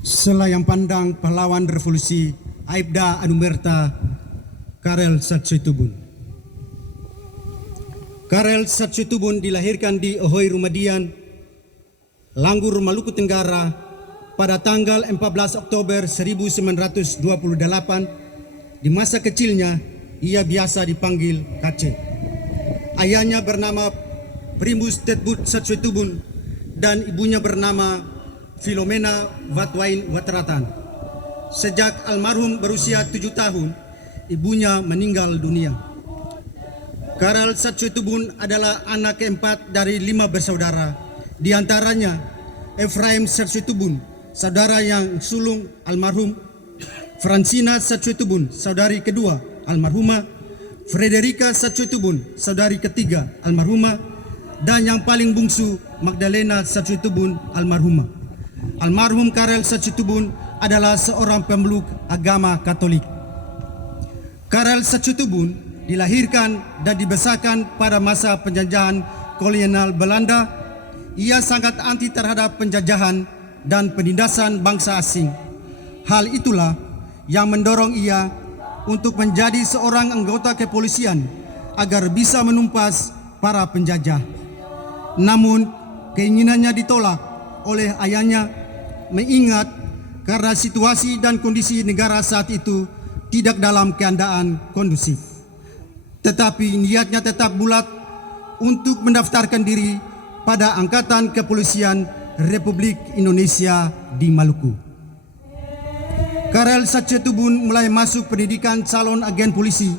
Selayang pandang pahlawan revolusi Aibda Anumerta Karel Satsytubun. Karel Satsytubun dilahirkan di Ahoy Rumadian, Langgur, Maluku Tenggara pada tanggal 14 Oktober 1928. Di masa kecilnya ia biasa dipanggil Kace. Ayahnya bernama Primus Tetbut Satsytubun dan ibunya bernama Filomena Watwain Watratan. Sejak almarhum berusia 7 tahun, ibunya meninggal dunia. Karel Satsytubun adalah anak keempat dari 5 bersaudara. Di antaranya Ephraim Satsytubun, saudara yang sulung almarhum; Francina Satsytubun, saudari kedua almarhumah; Frederica Satsytubun, saudari ketiga almarhumah; dan yang paling bungsu Magdalena Satsytubun, almarhumah. Almarhum Karel Satsytubun adalah seorang pemeluk agama Katolik. Karel Satsytubun dilahirkan dan dibesarkan pada masa penjajahan kolonial Belanda. Ia sangat anti terhadap penjajahan dan penindasan bangsa asing. Hal itulah yang mendorong ia untuk menjadi seorang anggota kepolisian agar bisa menumpas para penjajah. Namun keinginannya ditolak oleh ayahnya, mengingat karena situasi dan kondisi negara saat itu tidak dalam keadaan kondusif. Tetapi niatnya tetap bulat untuk mendaftarkan diri pada Angkatan Kepolisian Republik Indonesia di Maluku. Karel Satsytubun mulai masuk pendidikan calon agen polisi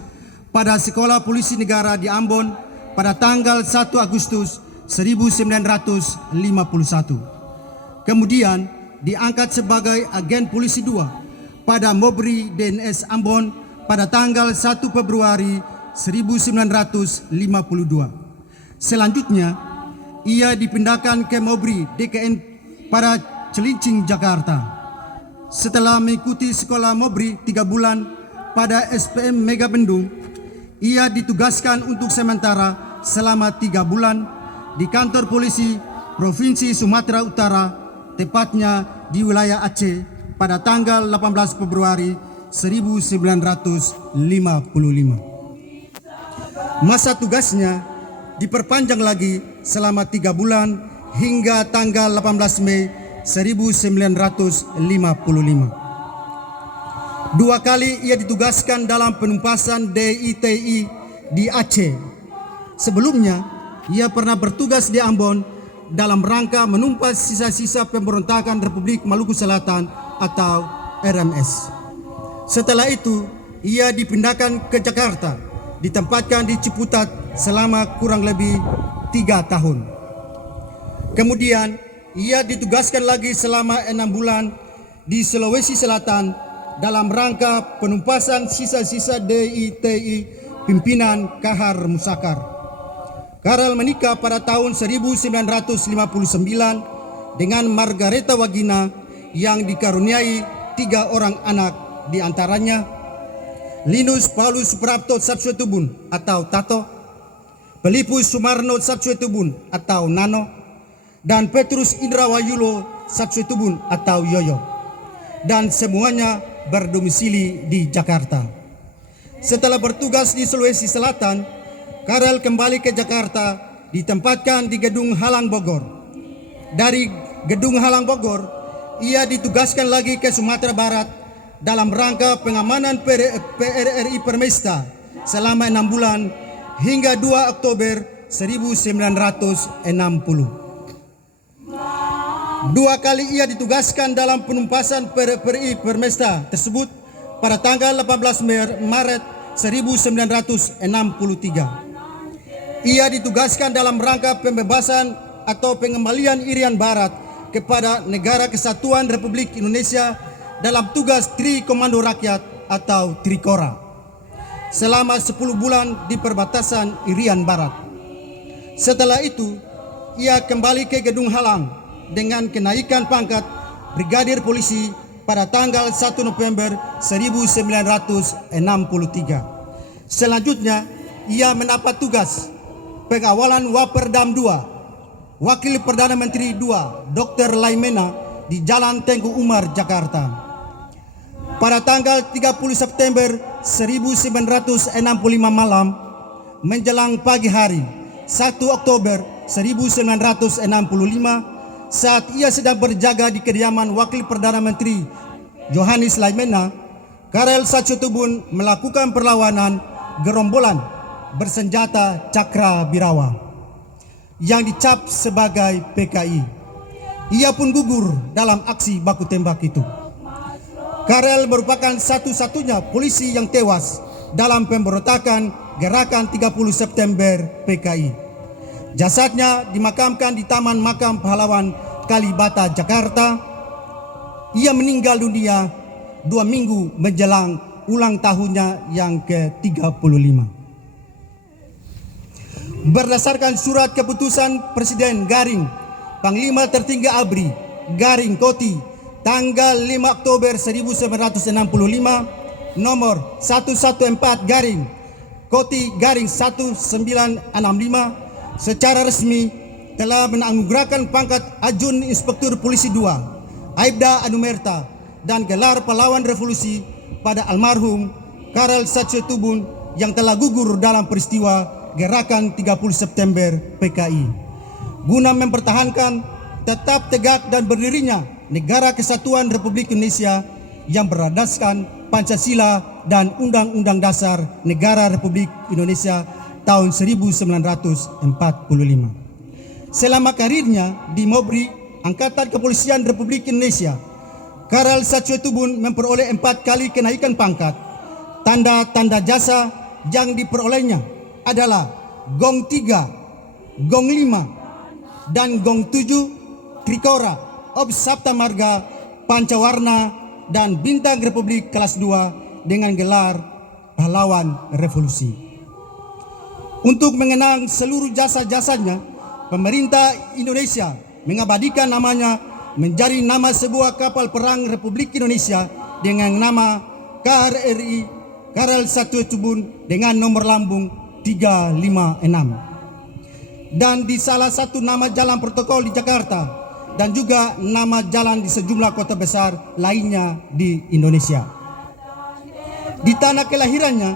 pada Sekolah Polisi Negara di Ambon pada tanggal 1 Agustus 1951. Kemudian diangkat sebagai agen polisi 2 pada Mobri DNS Ambon pada tanggal 1 Februari 1952. Selanjutnya ia dipindahkan ke Mobri DKN pada Cilincing, Jakarta. Setelah mengikuti sekolah Mobri 3 bulan pada SPM Mega Bendung, ia ditugaskan untuk sementara selama 3 bulan di kantor polisi Provinsi Sumatera Utara, tepatnya di wilayah Aceh pada tanggal 18 Februari 1955. Masa tugasnya diperpanjang lagi selama 3 bulan hingga tanggal 18 Mei 1955. 2 kali ia ditugaskan dalam penumpasan DITI di Aceh. Sebelumnya ia pernah bertugas di Ambon dalam rangka menumpas sisa-sisa pemberontakan Republik Maluku Selatan atau RMS. Setelah itu ia dipindahkan ke Jakarta, ditempatkan di Ciputat selama kurang lebih 3 tahun. Kemudian ia ditugaskan lagi selama 6 bulan di Sulawesi Selatan dalam rangka penumpasan sisa-sisa DITI pimpinan Kahar Musakar. Karel menikah pada tahun 1959 dengan Margareta Wagina yang dikaruniai 3 orang anak, di antaranya Linus Paulus Suprapto Satsytubun atau Tato, Pelipus Sumarno Satsytubun atau Nano, dan Petrus Indrawayulo Satsytubun atau Yoyo, dan semuanya berdomisili di Jakarta. Setelah bertugas di Sulawesi Selatan, Karel kembali ke Jakarta, ditempatkan di Gedung Halang Bogor. Dari Gedung Halang Bogor, ia ditugaskan lagi ke Sumatera Barat dalam rangka pengamanan PRRI Permesta selama 6 bulan hingga 2 Oktober 1960. 2 kali ia ditugaskan dalam penumpasan PRRI Permesta tersebut pada tanggal 18 Maret 1963. Ia ditugaskan dalam rangka pembebasan atau pengembalian Irian Barat kepada Negara Kesatuan Republik Indonesia dalam tugas Tri Komando Rakyat atau Trikora selama 10 bulan di perbatasan Irian Barat. Setelah itu, ia kembali ke Gedung Halang dengan kenaikan pangkat Brigadir Polisi pada tanggal 1 November 1963. Selanjutnya, ia mendapat tugas pengawalan Waperdam II, Wakil Perdana Menteri II, Dr. Laimena, di Jalan Tengku Umar, Jakarta. Pada tanggal 30 September 1965 malam menjelang pagi hari 1 Oktober 1965 saat ia sedang berjaga di kediaman Wakil Perdana Menteri Johannes Laimena, Karel Satsyotubun melakukan perlawanan gerombolan bersenjata Cakra Birawa yang dicap sebagai PKI. Ia pun gugur dalam aksi baku tembak itu. Karel merupakan satu-satunya polisi yang tewas dalam pemberontakan Gerakan 30 September PKI. Jasadnya dimakamkan di Taman Makam Pahlawan Kalibata, Jakarta. Ia meninggal dunia 2 minggu menjelang ulang tahunnya yang ke-35. Berdasarkan surat keputusan Presiden Garing Panglima Tertinggi ABRI Garing Koti tanggal 5 Oktober 1965 nomor 114 Garing Koti Garing 1965 secara resmi telah menganugerahkan pangkat Ajun Inspektur Polisi II Aibda Anumerta dan gelar pahlawan revolusi pada almarhum Karel Satsyotubun yang telah gugur dalam peristiwa Gerakan 30 September PKI. Guna mempertahankan tetap tegak dan berdirinya Negara Kesatuan Republik Indonesia yang berlandaskan Pancasila dan Undang-Undang Dasar Negara Republik Indonesia tahun 1945. Selama karirnya di Mobri, Angkatan Kepolisian Republik Indonesia, Karel Satsyotubun memperoleh 4 kali kenaikan pangkat. Tanda-tanda jasa yang diperolehnya adalah Gong 3, Gong 5, dan Gong 7 Trikora of Sabta Marga Pancawarna dan Bintang Republik kelas 2 dengan gelar Pahlawan Revolusi. Untuk mengenang seluruh jasa-jasanya, pemerintah Indonesia mengabadikan namanya menjadi nama sebuah kapal perang Republik Indonesia dengan nama KRRI Karel Satsyotubun dengan nomor lambung 356. Dan di salah satu nama jalan protokol di Jakarta dan juga nama jalan di sejumlah kota besar lainnya di Indonesia. Di tanah kelahirannya,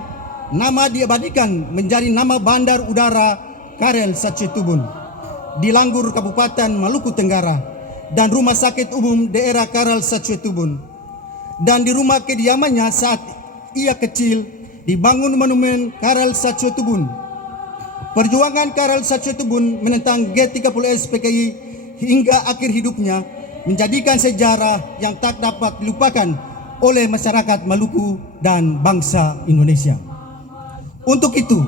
nama diabadikan menjadi nama Bandar Udara Karel Satsyotubun di Langgur, Kabupaten Maluku Tenggara, dan Rumah Sakit Umum Daerah Karel Satsyotubun. Dan di rumah kediamannya saat ia kecil dibangun monumen Karel Satsyotubun. Perjuangan Karel Satsyotubun menentang G30S PKI hingga akhir hidupnya menjadikan sejarah yang tak dapat dilupakan oleh masyarakat Maluku dan bangsa Indonesia. Untuk itu,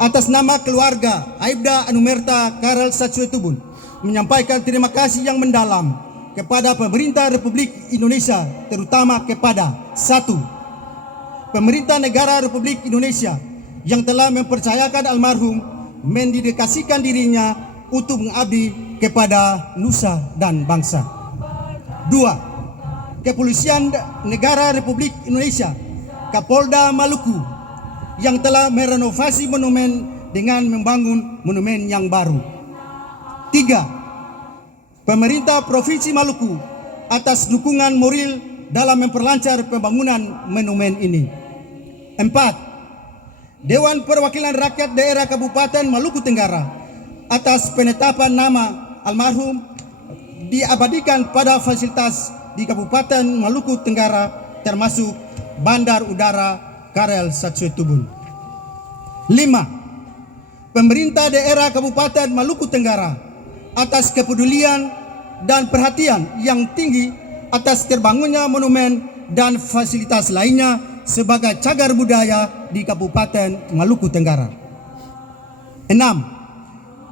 atas nama keluarga Aibda Anumerta Karel Satsyotubun menyampaikan terima kasih yang mendalam kepada pemerintah Republik Indonesia, terutama kepada 1. Pemerintah Negara Republik Indonesia yang telah mempercayakan almarhum mendedikasikan dirinya untuk mengabdi kepada nusa dan bangsa. 2. Kepolisian Negara Republik Indonesia, Kapolda Maluku yang telah merenovasi monumen dengan membangun monumen yang baru. 3. Pemerintah Provinsi Maluku atas dukungan moral dalam memperlancar pembangunan monumen ini. 4. Dewan Perwakilan Rakyat Daerah Kabupaten Maluku Tenggara atas penetapan nama almarhum diabadikan pada fasilitas di Kabupaten Maluku Tenggara termasuk Bandar Udara Karel Satsyotubun. 5. Pemerintah daerah Kabupaten Maluku Tenggara atas kepedulian dan perhatian yang tinggi atas terbangunnya monumen dan fasilitas lainnya sebagai cagar budaya di Kabupaten Maluku Tenggara. 6.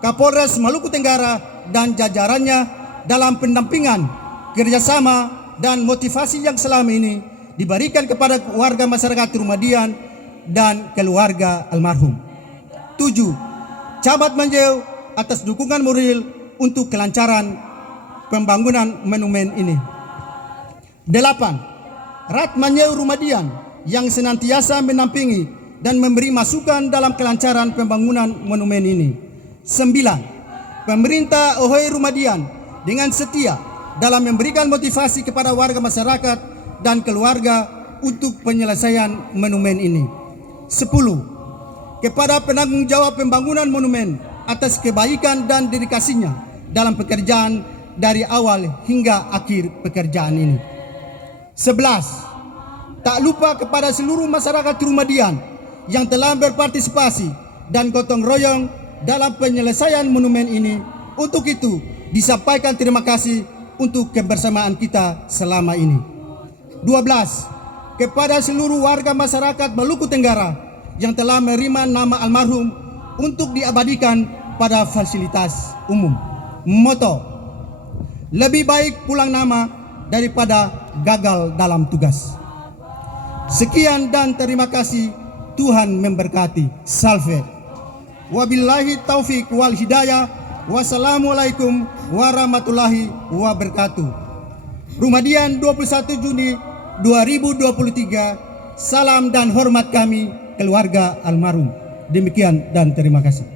Kapolres Maluku Tenggara dan jajarannya dalam pendampingan, kerjasama, dan motivasi yang selama ini diberikan kepada warga masyarakat Rumadian dan keluarga almarhum. 7. Camat Manjau atas dukungan moral untuk kelancaran pembangunan monumen ini. 8. Rat Manjau Rumadian yang senantiasa menampingi dan memberi masukan dalam kelancaran pembangunan monumen ini. 9. Pemerintah Ohoi Rumadian dengan setia dalam memberikan motivasi kepada warga masyarakat dan keluarga untuk penyelesaian monumen ini. 10. Kepada penanggung jawab pembangunan monumen atas kebaikan dan dedikasinya dalam pekerjaan dari awal hingga akhir pekerjaan ini. 11. Tak lupa kepada seluruh masyarakat Rumadian yang telah berpartisipasi dan gotong royong dalam penyelesaian monumen ini. Untuk itu disampaikan terima kasih untuk kebersamaan kita selama ini. 12. Kepada seluruh warga masyarakat Maluku Tenggara yang telah menerima nama almarhum untuk diabadikan pada fasilitas umum. Moto: lebih baik pulang nama daripada gagal dalam tugas. Sekian dan terima kasih. Tuhan memberkati. Salve. Wabillahi taufik wal hidayah. Wassalamualaikum warahmatullahi wabarakatuh. Rumadian 21 Juni 2023. Salam dan hormat kami keluarga almarhum. Demikian dan terima kasih.